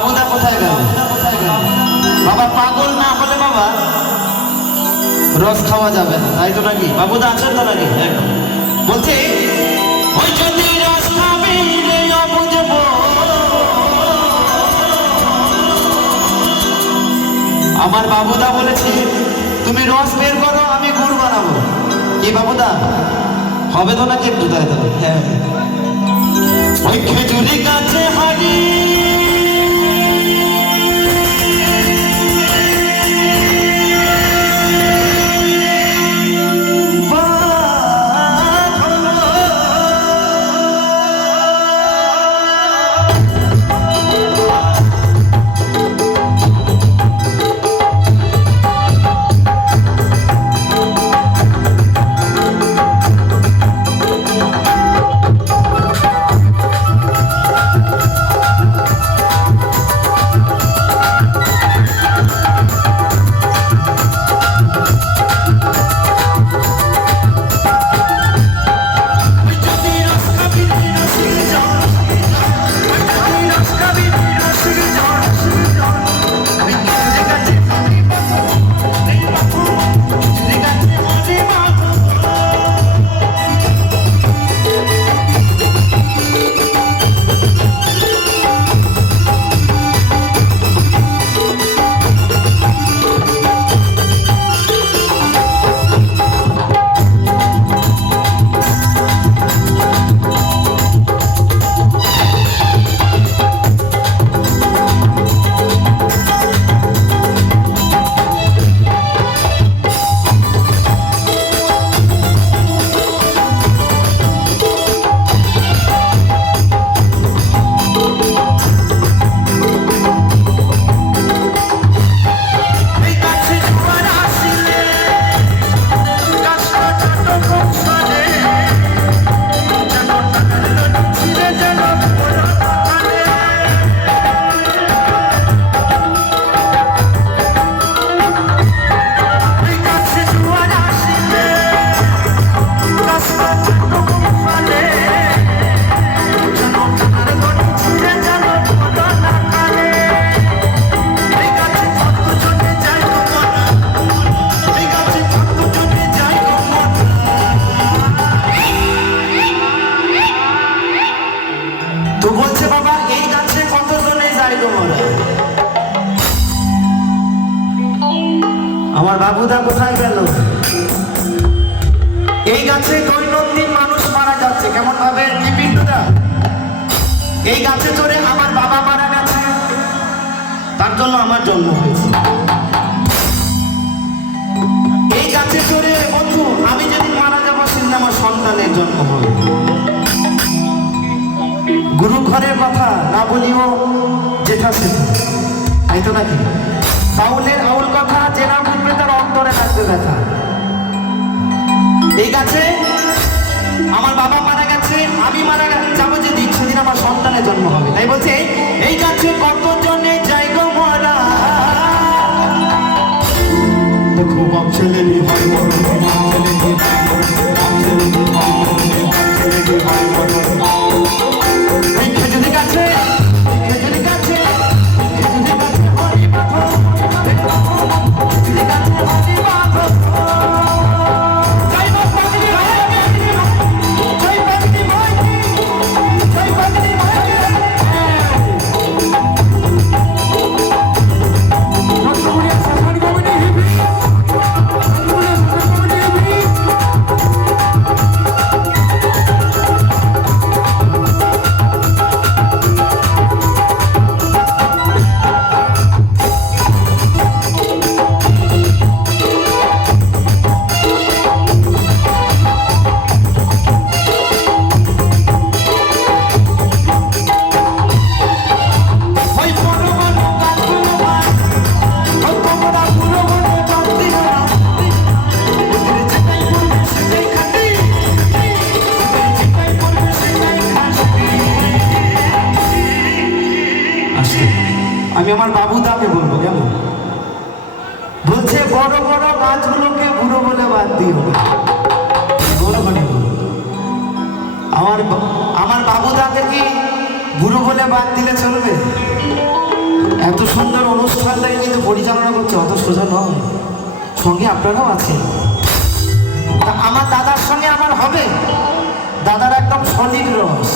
বাবুদা কোথায় গেল? বাবা পাগল না হলে বাবা রস খাওয়া যাবে না, তাই তো নাকি? বাবুদা আছেন তো নাকি? বলছে ওই যদি রস খাবি রে বুঝবো, আমার বাবুদা বলেছে তুমি রস বের করো, আমি গুড় বানাবো। কি বাবুদা হবে তো নাকি একটু? তাই তো হ্যাঁ। ওই খেজুরি গাছে হাড়ি আমার বাবুদা কোথায় গেল? এই গাছে দৈনন্দিন মানুষ মারা যাচ্ছে কেমন ভাবে? এই গাছে চড়ে আমার বাবা মারা গেছে, তার জন্য আমার জন্ম হয়েছে। এই গাছে চড়ে বন্ধু আমি যেদিন মারা যাবো সেদিন আমার সন্তানের জন্ম হবে। গুরু ঘরের কথা না বলিও যেটা সেটা, তাই তো নাকি? বাউলের আউল কথা যে না বলবে তার অন্তরে লাগবে ব্যথা। এই গাছে আমার বাবা মারা গেছে, আমি মারা যাবো যেদিন সেদিন আমার সন্তানের জন্ম হবে। তাই বলছে এই গাছে কতজনে যাই গো মরা, দেখো বাপ ছেলেরই ভাই বড়, ছেলেরই ভাই বড়, ছেলেরই ভাই বড়, ছেলেরই ভাই বড়। এই খেজুরি গাছে, খেজুরি গাছে, খেজুরি গাছে হরি বাঁধো, খেজুরি গাছে হরি বাঁধো। আমি আমার বাবুদাকে বলবো কেমন? বলছে বড় বড় গাছগুলোকে বুড়ো বলে বাদ দিও। আমার বাবুদাকে কি বুড়ো বলে বাদ দিলে চলবে? এত সুন্দর অনুষ্ঠানটাকে কিন্তু পরিচালনা করছে অত সোজা নয়, সঙ্গে আপনারাও আছেন। তা আমার দাদার সঙ্গে আমার হবে, দাদার একদম সলিড রস,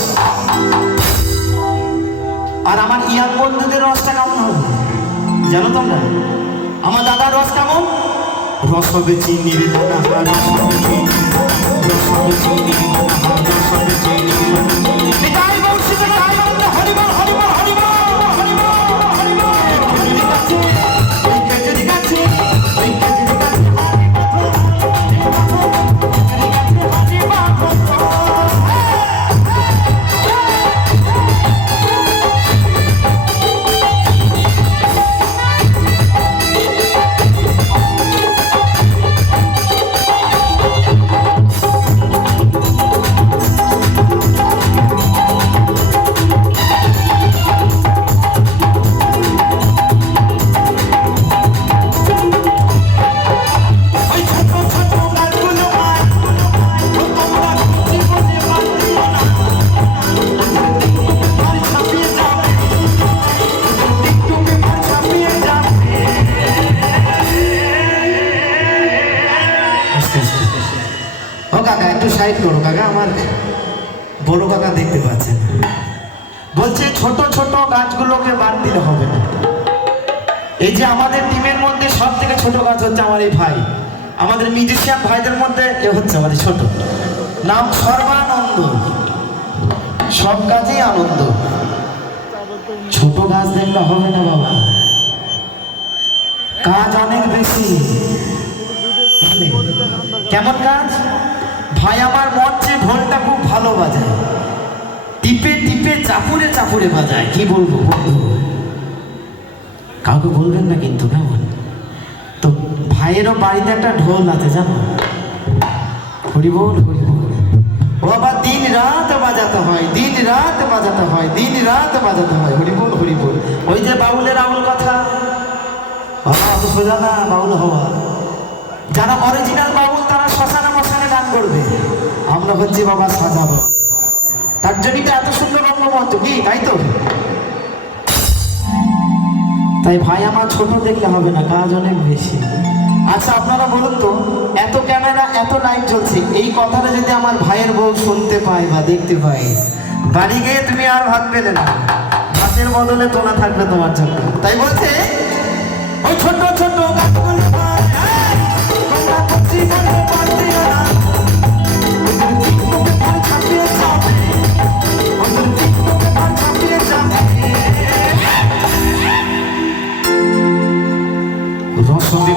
আর আমার ইয়াং বন্ধুদের রসটা কেমন হবে জানো তোমরা? আমার দাদার রস কেমন? রস হবে চিনির দানা, রস হবে চিনি, রস হবে চিনি, রস হবে চিনি। নিতাই বংশী থেকে আনন্দ, হরিবল হরিবল হরিবল হরিবল হরিবল। ঠিক আছে, ঠিক আছে, ঠিক আছে, ঠিক আছে। সাইড করো কাকা, আমার বড় কাকা দেখতে পাচ্ছেন। বলছে ছোট ছোট গাছগুলোকে বাদ দিলে হবে না। এই যে আমাদের টিমের মধ্যে সব থেকে ছোট গাছ হচ্ছে আমার এই ভাই, আমাদের মিউজিশিয়ান ভাইদের মধ্যে এ হচ্ছে আমাদের ছোট, নাম সর্বানন্দ। সব গাছেই আনন্দ, ছোট গাছ দেখলে হবে না বাবা, কাজ অনেক বেশি। কেমন কাজ? ভাই আমার মঞ্চে ঢোলটা খুব ভালো বাজায়, টিপে টিপে চাপুরে চাপুরে বাজায়। কি বলবো বন্ধু, কাউকে বলবেন না কিন্তু, কেমন? তো ভাইয়েরও বাড়িতে একটা ঢোল আছে জানো, হরিবোল হরিবোল। ও আবার দিন রাত বাজাতে হয়, দিন রাত বাজাতে হয়, দিন রাত বাজাতে হয়, হরিবোল হরিবোল। ওই যে বাউলের আউল কথা, বাবা অত সোজা না বাউল হওয়া। যারা অরিজিনাল বাউল তারা শ্মশানে মশানে গান করবে, আমরা হচ্ছে বাবা সাজাবো। তার জন্যই তো এত সুন্দর রঙ্গমঞ্চ, কি তাই তো? তাই ভাই আমার ছোট দেখলে হবে না, কাজ অনেক বেশি। আচ্ছা আপনারা বলুন তো, এত ক্যামেরা এত লাইট জ্বলছে, এই কথাটা যদি আমার ভাইয়ের বউ শুনতে পায় বা দেখতে পায়, বাড়ি গিয়ে তুমি আর ভাত পেলে না, ভাতের বদলে তোলা থাকবে তোমার জন্য। তাই বলছে ওই ছোট ছোট গাছগুলো রসবে